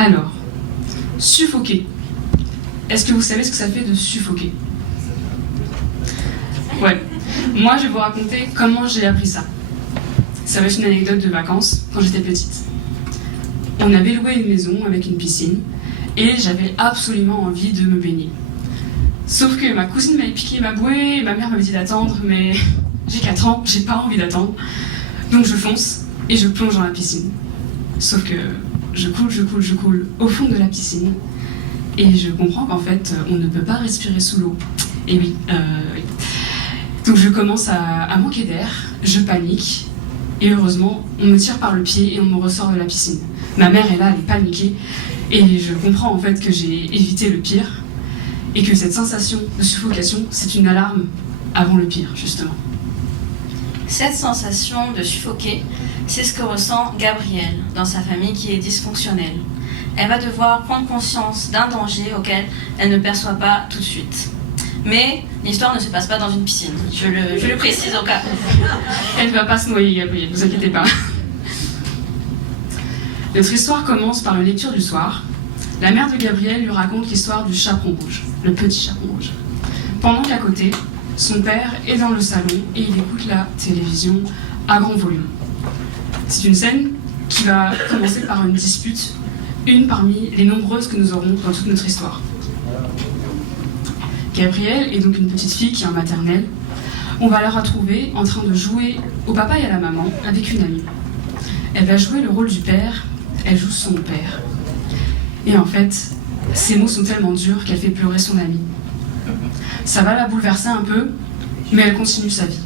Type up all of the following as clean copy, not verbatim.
Alors, suffoquer. Est-ce que vous savez ce que ça fait de suffoquer? Ouais. Moi, je vais vous raconter comment j'ai appris ça. Ça va être une anecdote de vacances quand j'étais petite. On avait loué une maison avec une piscine et j'avais absolument envie de me baigner. Sauf que ma cousine m'avait piqué ma bouée et ma mère m'avait dit d'attendre, mais j'ai 4 ans, j'ai pas envie d'attendre. Donc je fonce et je plonge dans la piscine. Sauf que je coule au fond de la piscine et je comprends qu'en fait on ne peut pas respirer sous l'eau. Et oui. Donc je commence à manquer d'air, je panique et heureusement on me tire par le pied et on me ressort de la piscine. Ma mère est là, elle est paniquée et je comprends en fait que j'ai évité le pire et que cette sensation de suffocation c'est une alarme avant le pire justement. Cette sensation de suffoquer, c'est ce que ressent Gabrielle dans sa famille qui est dysfonctionnelle. Elle va devoir prendre conscience d'un danger auquel elle ne perçoit pas tout de suite. Mais l'histoire ne se passe pas dans une piscine, je le précise au cas. Elle ne va pas se noyer, Gabrielle, vous inquiétez pas. Notre histoire commence par une lecture du soir. La mère de Gabrielle lui raconte l'histoire du chaperon rouge, le petit chaperon rouge. Pendant qu'à côté, son père est dans le salon et il écoute la télévision à grand volume. C'est une scène qui va commencer par une dispute, une parmi les nombreuses que nous aurons dans toute notre histoire. Gabrielle est donc une petite fille qui est en maternelle. On va la retrouver en train de jouer au papa et à la maman avec une amie. Elle va jouer le rôle du père, elle joue son père. Et en fait, ces mots sont tellement durs qu'elle fait pleurer son amie. Ça va la bouleverser un peu, mais elle continue sa vie.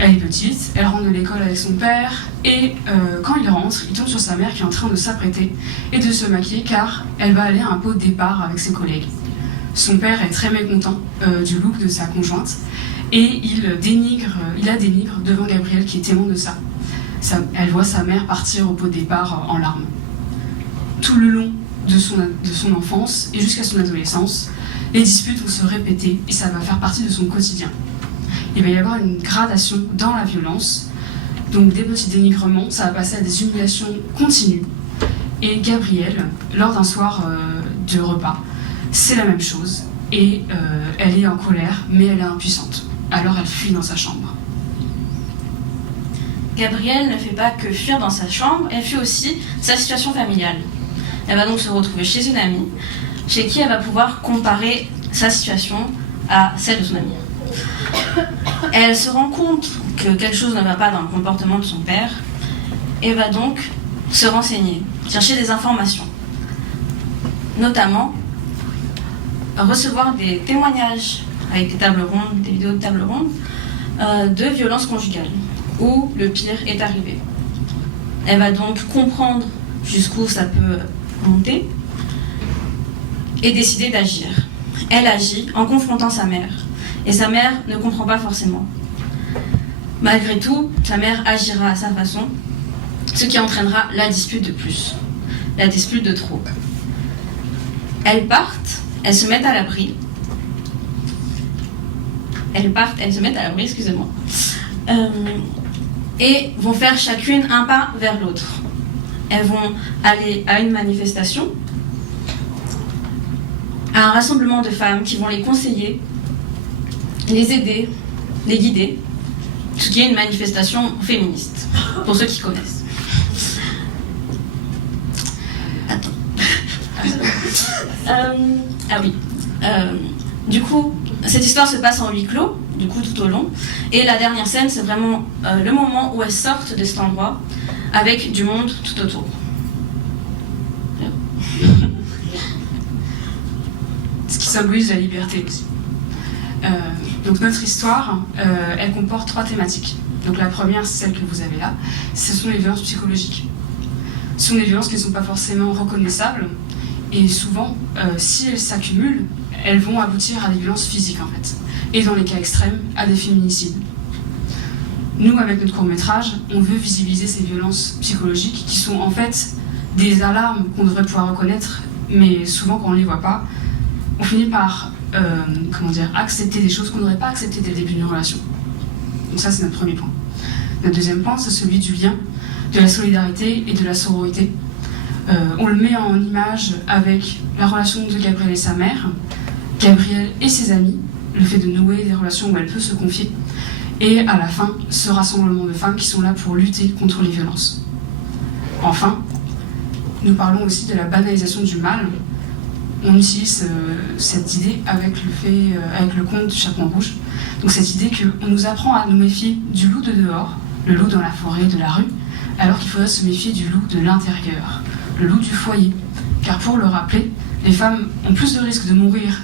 Elle est petite, elle rentre de l'école avec son père, et quand il rentre, il tombe sur sa mère qui est en train de s'apprêter et de se maquiller car elle va aller à un pot de départ avec ses collègues. Son père est très mécontent du look de sa conjointe et il la dénigre devant Gabrielle qui est témoin de ça. Elle voit sa mère partir au pot de départ en larmes. Tout le long de son enfance et jusqu'à son adolescence, les disputes vont se répéter et ça va faire partie de son quotidien. Il va y avoir une gradation dans la violence, donc des petits dénigrements, ça va passer à des humiliations continues. Et Gabrielle, lors d'un soir de repas, c'est la même chose, et elle est en colère, mais elle est impuissante. Alors elle fuit dans sa chambre. Gabrielle ne fait pas que fuir dans sa chambre, elle fuit aussi sa situation familiale. Elle va donc se retrouver chez une amie, chez qui elle va pouvoir comparer sa situation à celle de son amie. Elle se rend compte que quelque chose ne va pas dans le comportement de son père et va donc se renseigner, chercher des informations. Notamment, recevoir des témoignages avec des tables rondes, des vidéos de tables rondes de violences conjugales, où le pire est arrivé. Elle va donc comprendre jusqu'où ça peut monter et décider d'agir. Elle agit en confrontant sa mère. Et sa mère ne comprend pas forcément. Malgré tout, sa mère agira à sa façon, ce qui entraînera la dispute de plus, la dispute de trop. Elles partent, elles se mettent à l'abri. Excusez-moi. Et vont faire chacune un pas vers l'autre. Elles vont aller à une manifestation, à un rassemblement de femmes qui vont les conseiller, les aider, les guider, ce qui est une manifestation féministe, pour ceux qui connaissent. Attends. Du coup, cette histoire se passe en huis clos, du coup tout au long, et la dernière scène, c'est vraiment le moment où elles sortent de cet endroit, avec du monde tout autour. Ce qui symbolise la liberté aussi. Donc notre histoire, elle comporte 3 thématiques. Donc la première, c'est celle que vous avez là, ce sont les violences psychologiques. Ce sont des violences qui ne sont pas forcément reconnaissables, et souvent, si elles s'accumulent, elles vont aboutir à des violences physiques en fait. Et dans les cas extrêmes, à des féminicides. Nous, avec notre court-métrage, on veut visibiliser ces violences psychologiques qui sont en fait des alarmes qu'on devrait pouvoir reconnaître, mais souvent quand on ne les voit pas, on finit par accepter des choses qu'on n'aurait pas acceptées dès le début d'une relation. Donc ça, c'est notre premier point. Notre deuxième point, c'est celui du lien. de la solidarité et de la sororité. On le met en image avec la relation de Gabrielle et sa mère, Gabrielle et ses amis, le fait de nouer des relations où elle peut se confier, et à la fin, ce rassemblement de femmes qui sont là pour lutter contre les violences. Enfin, nous parlons aussi de la banalisation du mal. On utilise cette idée avec le conte du chaperon rouge. Donc cette idée qu'on nous apprend à nous méfier du loup de dehors, le loup dans la forêt, de la rue, alors qu'il faudrait se méfier du loup de l'intérieur, le loup du foyer. Car pour le rappeler, les femmes ont plus de risques de mourir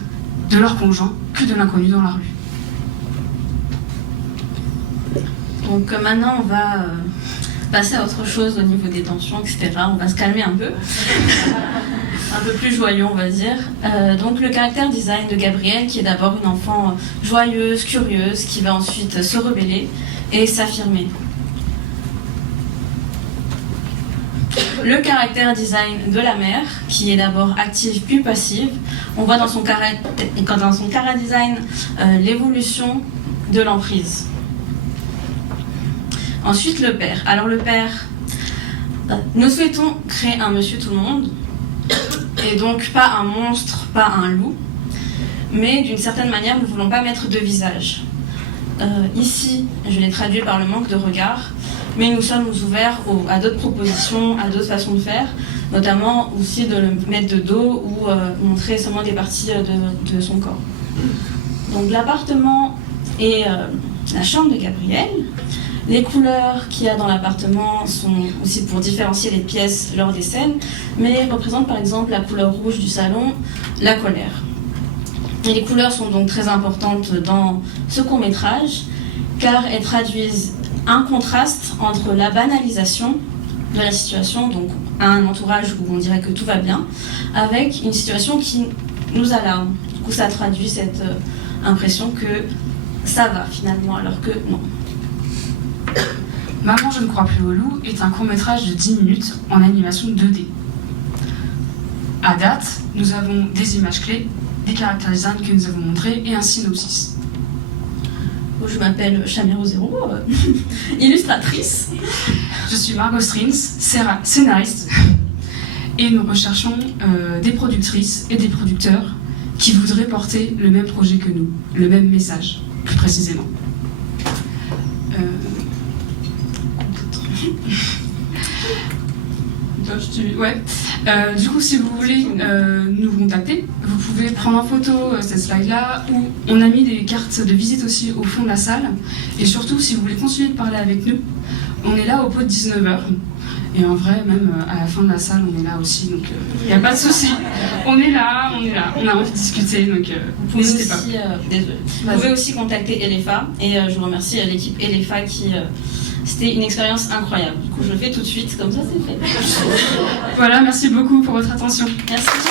de leur conjoint que de l'inconnu dans la rue. Donc maintenant, on va passer à autre chose au niveau des tensions, etc. On va se calmer un peu. Un peu plus joyeux, on va dire. Donc le caractère design de Gabrielle, qui est d'abord une enfant joyeuse, curieuse, qui va ensuite se rebeller et s'affirmer. Le caractère design de la mère, qui est d'abord active puis passive. On voit dans son caractère design l'évolution de l'emprise. Ensuite, le père. Alors le père, nous souhaitons créer un monsieur tout le monde, et donc pas un monstre, pas un loup, mais d'une certaine manière, nous ne voulons pas mettre de visage. Ici, je l'ai traduit par le manque de regard, mais nous sommes ouverts à d'autres propositions, à d'autres façons de faire, notamment aussi de le mettre de dos ou montrer seulement des parties de son corps. Donc l'appartement et la chambre de Gabrielle. Les couleurs qu'il y a dans l'appartement sont aussi pour différencier les pièces lors des scènes, mais représentent par exemple la couleur rouge du salon, la colère. Et les couleurs sont donc très importantes dans ce court-métrage, car elles traduisent un contraste entre la banalisation de la situation, donc un entourage où on dirait que tout va bien, avec une situation qui nous alarme. Du coup, ça traduit cette impression que ça va finalement, alors que non. Maman, je ne crois plus au loup est un court-métrage de 10 minutes en animation 2D. À date, nous avons des images clés, des caractères design que nous avons montrés et un synopsis. Je m'appelle Chamero Zéro, illustratrice. Je suis Margot Strins, scénariste, et nous recherchons des productrices et des producteurs qui voudraient porter le même projet que nous, le même message, plus précisément. Ouais. Du coup, si vous voulez nous contacter, vous pouvez prendre en photo cette slide-là, où on a mis des cartes de visite aussi au fond de la salle. Et surtout, si vous voulez continuer de parler avec nous, on est là au pot de 19h. Et en vrai, même à la fin de la salle, on est là aussi, donc il n'y a pas de souci. On est là, on a envie de discuter, donc n'hésitez pas. Vous pouvez aussi contacter Elefa, et je remercie l'équipe Elefa qui... C'était une expérience incroyable. Du coup, je le fais tout de suite, comme ça c'est fait. Voilà, merci beaucoup pour votre attention. Merci.